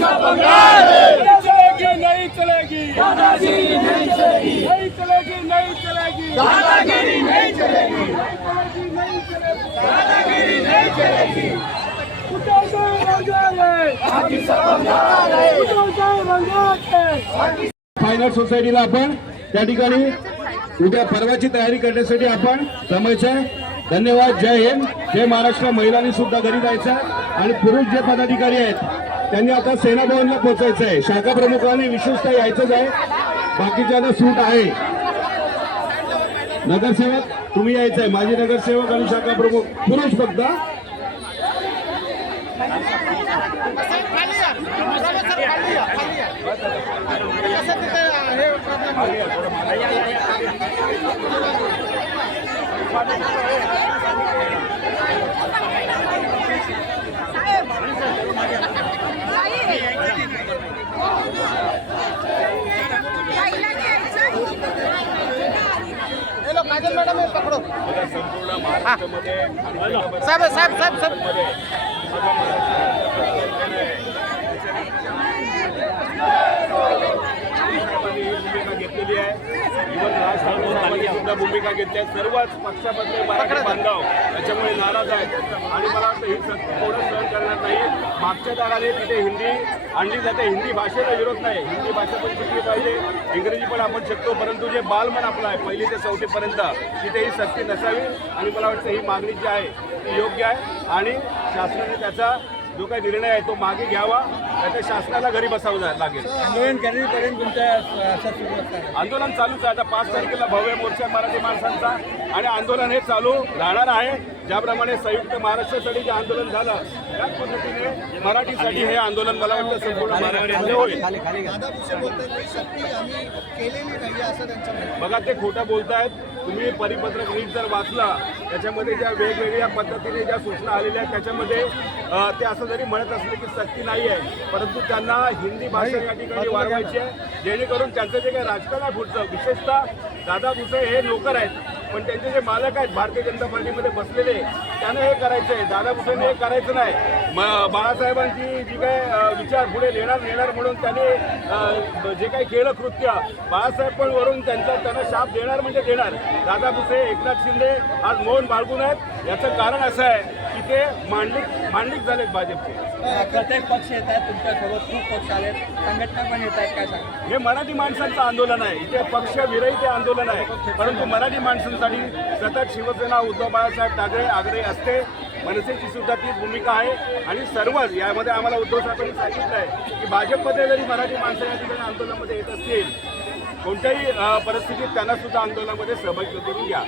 नहीं चलेगी नहीं चलेगी नहीं चलेगी नहीं चलेगी दादागिरी नहीं चलेगी नहीं चलेगी नहीं चलेगी फायनल सोसायटीला आपण त्या ठिकाणी उद्या पर्वाची तयारी करण्यासाठी आपण जमायचं धन्यवाद. जय हिंद. जय महाराष्ट्र. महिलांनी सुद्धा घरी जायचं आणि पुरुष जे पदाधिकारी आहेत त्यांनी आता सेना भवनला पोहोचायचं आहे शाखा प्रमुखांनी विशेषतः यायचंच आहे. बाकीच्यांना सूट आहे. नगरसेवक तुम्ही यायचं आहे नगरसेवक आणि शाखा प्रमुख पुरुष फक्त. साहेब साहेब साहेब साहेब भूमिका घेतलेली आहे इव्हन राज ठाकरे सुद्धा भूमिका घेतली आहे सर्वच पक्षामधले बांधव त्याच्यामुळे नाराज आहेत. आणि मला वाटतं ही सत्य कोणच सहन करणार नाही मागच्या दाराने तिथे हिंदी आणली जाते. हिंदी भाषेला विरोध नाही. हिंदी भाषा पण शिकली पाहिजे. इंग्रजी पण आपण शिकतो. परंतु जे बालमन आपलं आहे पहिली ते चौथीपर्यंत तिथे ही सक्ती नसावी. आणि मला वाटतं ही मागणी जी आहे ती योग्य आहे. आणि शासनाने त्याचा जो काही निर्णय आहे तो मागे घ्यावा त्याच्या शासनाला घरी बसावं लागेल. आंदोलन करेपर्यंत तुमच्या आंदोलन चालूच आहे. आता पाच तारखेला भव्य मोर्चा मराठी माणसांचा. आणि आंदोलन हे चालू राहणार आहे. ज्याप्रमाणे संयुक्त महाराष्ट्रासाठी जे आंदोलन झालं त्याच पद्धतीने मराठीसाठी हे आंदोलन मला वाटतं संपूर्ण महाराष्ट्रामध्ये होईल. दादा भुसे बोलतात की सक्ती आम्ही केलेली नाही असं त्यांचं म्हणणं आहे. बघा ते खोटं बोलतायत. तुम्ही परिपत्रक नीट जर वाचला त्याच्यामध्ये ज्या वेगवेगळ्या पद्धतीने ज्या सूचना आलेल्या आहेत त्याच्यामध्ये ते असं जरी म्हणत असले की सक्ती नाही आहे परंतु त्यांना हिंदी भाषा या ठिकाणी वाढवायची आहे. जेणेकरून त्यांचं जे काही राजकारण आहे पुढचं विशेषतः दादा भुसे हे नोकर आहेत. पण त्यांचे जे मालक आहेत भारतीय जनता पार्टीमध्ये बसलेले त्यानं हे करायचं आहे दादा भुसेने हे करायचं नाही. म बाळासाहेबांची जी काय विचार पुढे नेणार नेणार म्हणून त्याने जे काही केलं कृत्य बाळासाहेब पण वरून त्यांचा त्यांना शाप देणार म्हणजे देणार. दादा भुसे एकनाथ शिंदे आज मौन बाळगून आहेत. याचं कारण असं आहे की ते मांडलिक मांडलिक झालेत भाजपचे. प्रत्येक पक्ष येत आहेत तुमच्यासोबत खूप पक्ष आलेत. संघटना पण येत आहेत काय सांगा हे मराठी माणसांचं आंदोलन आहे. इथे पक्ष विरहित आंदोलन आहे. परंतु मराठी माणसांसाठी सतत शिवसेना उद्धव बाळासाहेब ठाकरे आग्रही असते. मनसेची सुद्धा तीच भूमिका आहे. आणि सर्वच यामध्ये आम्हाला उद्धव साहेबांनी सांगितलं आहे की भाजपमध्ये जरी मराठी माणसं या ठिकाणी आंदोलनामध्ये येत असतील कोणत्याही परिस्थितीत त्यांना सुद्धा आंदोलनामध्ये सहभागी करून घ्या.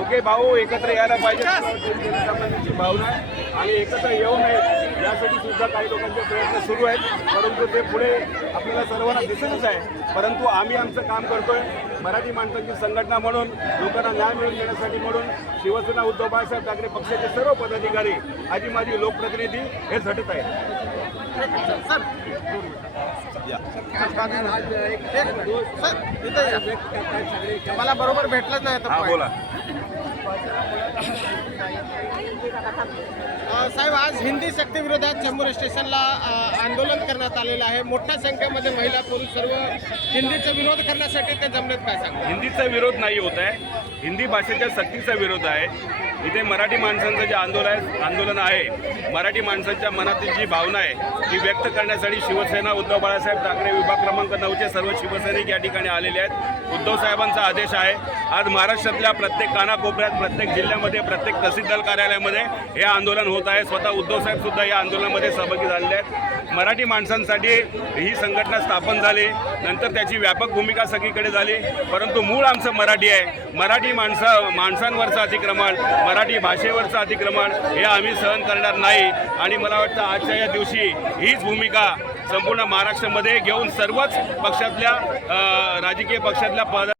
ओके भाऊ एकत्र यायला पाहिजे. भावना आहे. आणि एकत्र येऊ नये. यासाठी सुद्धा काही लोकांचे प्रयत्न सुरू आहेत. परंतु ते पुढे आपल्याला सर्वांना दिसतच आहे. परंतु आम्ही आमचं काम करतोय. मराठी माणसांची संघटना म्हणून लोकांना न्याय मिळवून देण्यासाठी म्हणून शिवसेना उद्धव बाळासाहेब ठाकरे पक्षाचे सर्व पदाधिकारी आजी माझी लोकप्रतिनिधी हे झटत आहेत. मला बरोबर भेटलंच नाही हा बोला. साहेब आज हिंदी सक्ती विरोधात चेंबूर स्टेशनला आंदोलन करण्यात आलेलं आहे. मोठ्या संख्येमध्ये महिला पुरुष सर्व हिंदीचा विरोध करण्यासाठी ते जमलेत काय सांगा हिंदीचा विरोध नाही होत आहे. हिंदी भाषेच्या सक्तीचा विरोध आहे. इथे मराठी माणसांचं जे आंदोलन आंदोलन आहे मराठी माणसांच्या मनातील जी भावना आहे ती व्यक्त करण्यासाठी शिवसेना उद्धव बाळासाहेब ठाकरे विभाग क्रमांक नऊचे सर्व शिवसैनिक या ठिकाणी आलेले आहेत. उद्धव साहेबांचा आदेश आहे आज महाराष्ट्रातल्या प्रत्येक कानाकोपऱ्यात प्रत्येक जिल्ह्यामध्ये प्रत्येक तहसीलदार कार्यालयामध्ये हे आंदोलन होत आहे. स्वतः उद्धवसाहेबसुद्धा सुद्धा या आंदोलनामध्ये सहभागी झालेले आहेत. मराठी माणसांसाठी ही संघटना स्थापन झाली. नंतर त्याची व्यापक भूमिका सगळीकडे झाली. परंतु मूळ आमचं मराठी आहे. मराठी माणसं माणसांवरचं अतिक्रमण मराठी भाषेवरचं अतिक्रमण हे आम्ही सहन करणार नाही. आणि मला वाटतं आजच्या या दिवशी हीच भूमिका संपूर्ण महाराष्ट्रामध्ये घेऊन सर्वच पक्षातल्या राजकीय पक्षातल्या पद